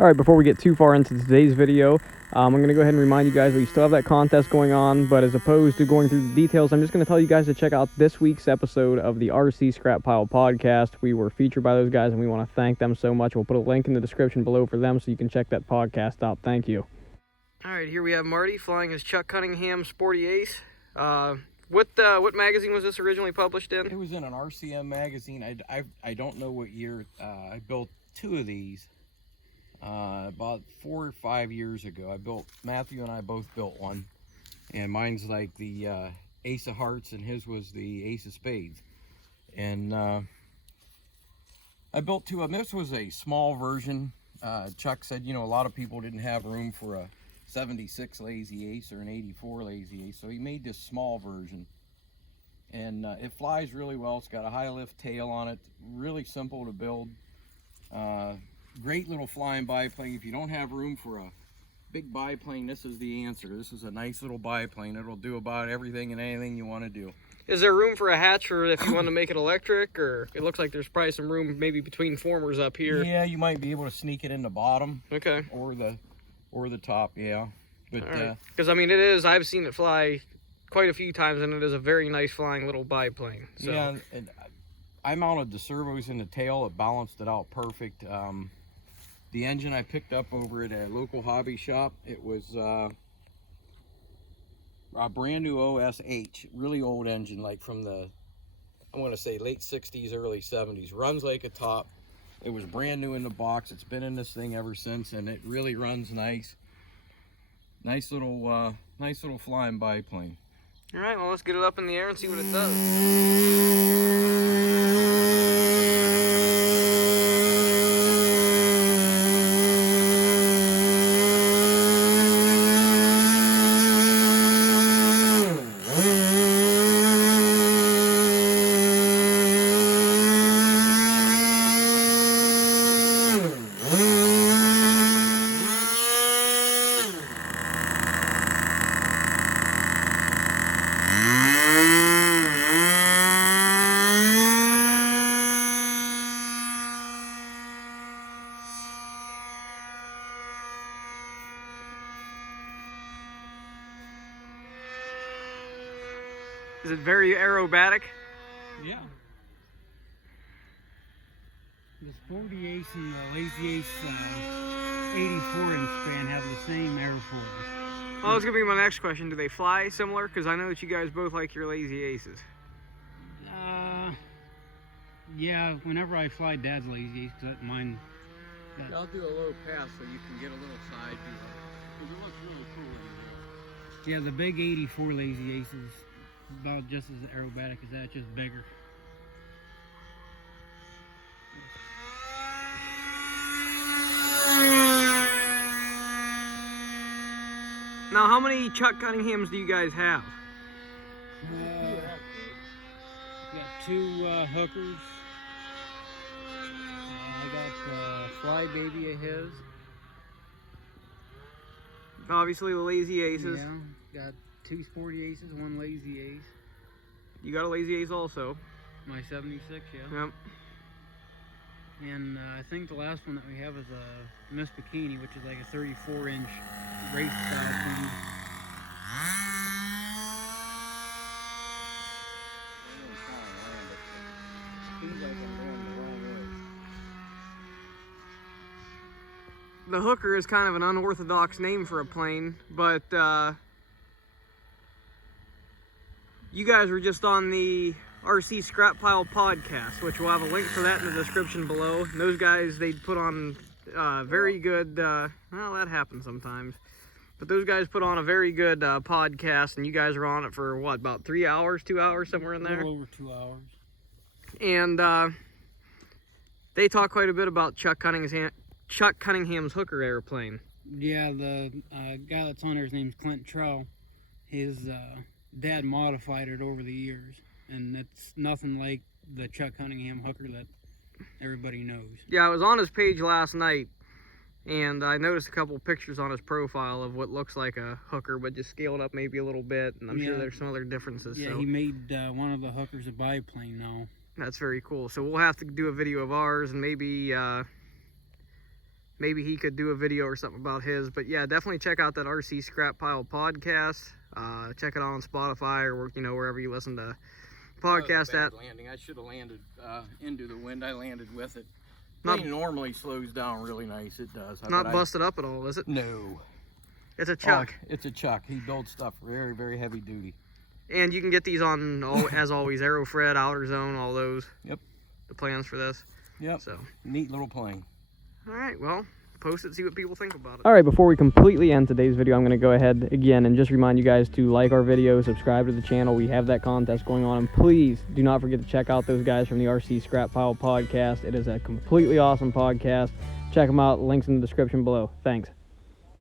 All right, before we get too far into today's video, I'm going to go ahead and remind you guys we still have that contest going on, but as opposed to going through the details, I'm just going to tell you guys to check out this week's episode of the RC Scrap Pile podcast. We were featured by those guys, and we want to thank them so much. We'll put a link in the description below for them so you can check that podcast out. Thank you. All right, here we have Marty flying his Chuck Cunningham Sporty Ace. What magazine was this originally published in? It was in an RCM magazine. I don't know what year. I built two of these. About 4 or 5 years ago. Matthew and I both built one, and mine's like the Ace of Hearts, and his was the Ace of Spades. And I built two of them. This was a small version. Chuck said, you know, a lot of people didn't have room for a 76 Lazy Ace or an 84 Lazy Ace, so he made this small version. And it flies really well. It's got a high lift tail on it. Really simple to build. Great little flying biplane. If you don't have room for a big biplane, this is the answer. This is a nice little biplane. It'll do about everything and anything you want to do. Is there room for a hatch, or if you want to make it electric? Or it looks like there's probably some room maybe between formers up here. Yeah, you might be able to sneak it in the bottom. Okay. Or the top, yeah. But because I mean, it is. I've seen it fly quite a few times, and it is a very nice flying little biplane. So. Yeah, and I mounted the servos in the tail. It balanced it out perfect. The engine I picked up over at a local hobby shop. It was a brand new OSH, really old engine, like from the, I want to say late 60s, early 70s. Runs like a top. It was brand new in the box. It's been in this thing ever since, and it really runs nice. Nice little flying biplane. All right, well, let's get it up in the air and see what it does. Is it very aerobatic? Yeah. The Sporty Ace and the Lazy Ace 84-inch span have the same airfoil. Well, that's going to be my next question. Do they fly similar? Because I know that you guys both like your Lazy Aces. Yeah, whenever I fly Dad's Lazy Ace, because mine... I'll do a low pass so you can get a little side view. Because it looks really cool in here. Yeah, the big 84 Lazy Ace is about just as aerobatic as that, just bigger. Now, how many Chuck Cunninghams do you guys have? Got two hookers. I got Fly Baby of his. Obviously, the Lazy Aces. Yeah, got two Sporty Aces, one Lazy Ace. You got a Lazy Ace also. My 76, yeah. Yep. And I think the last one that we have is a Miss Bikini, which is like a 34-inch race style thing. The hooker is kind of an unorthodox name for a plane, but you guys were just on the RC Scrap Pile podcast, which we'll have a link for that in the description below. And those guys, they put on very good, well, that happens sometimes. But those guys put on a very good podcast, and you guys were on it for, what, about 3 hours, 2 hours, somewhere in there? A little over 2 hours. And they talk quite a bit about Chuck Cunningham's hooker airplane. Yeah, the guy that's on there, his name's Clint Trow. His dad modified it over the years, and it's nothing like the Chuck Cunningham hooker that everybody knows. Yeah, I was on his page last night, and I noticed a couple pictures on his profile of what looks like a hooker, but just scaled up maybe a little bit, and I'm sure there's some other differences. Yeah, so. He made one of the hookers a biplane now. That's very cool. So we'll have to do a video of ours, and maybe maybe he could do a video or something about his. But yeah, definitely check out that RC Scrap Pile podcast. Check it out on Spotify or wherever you listen to podcasts at. Landing. I should have landed into the wind. I landed with it. It normally slows down really nice. It does. Not busted up at all, is it? No. It's a Chuck. Oh, it's a Chuck. He builds stuff very, very heavy duty. And you can get these on, as always, Aerofred, Outer Zone, all those. Yep. The plans for this. Yep. So neat little plane. All right, well, post it, see what people think about it. All right, before we completely end today's video, I'm going to go ahead again and just remind you guys to like our video, subscribe to the channel. We have that contest going on, and please do not forget to check out those guys from the RC Scrap Pile podcast. It is a completely awesome podcast. Check them out. Links in the description below. Thanks.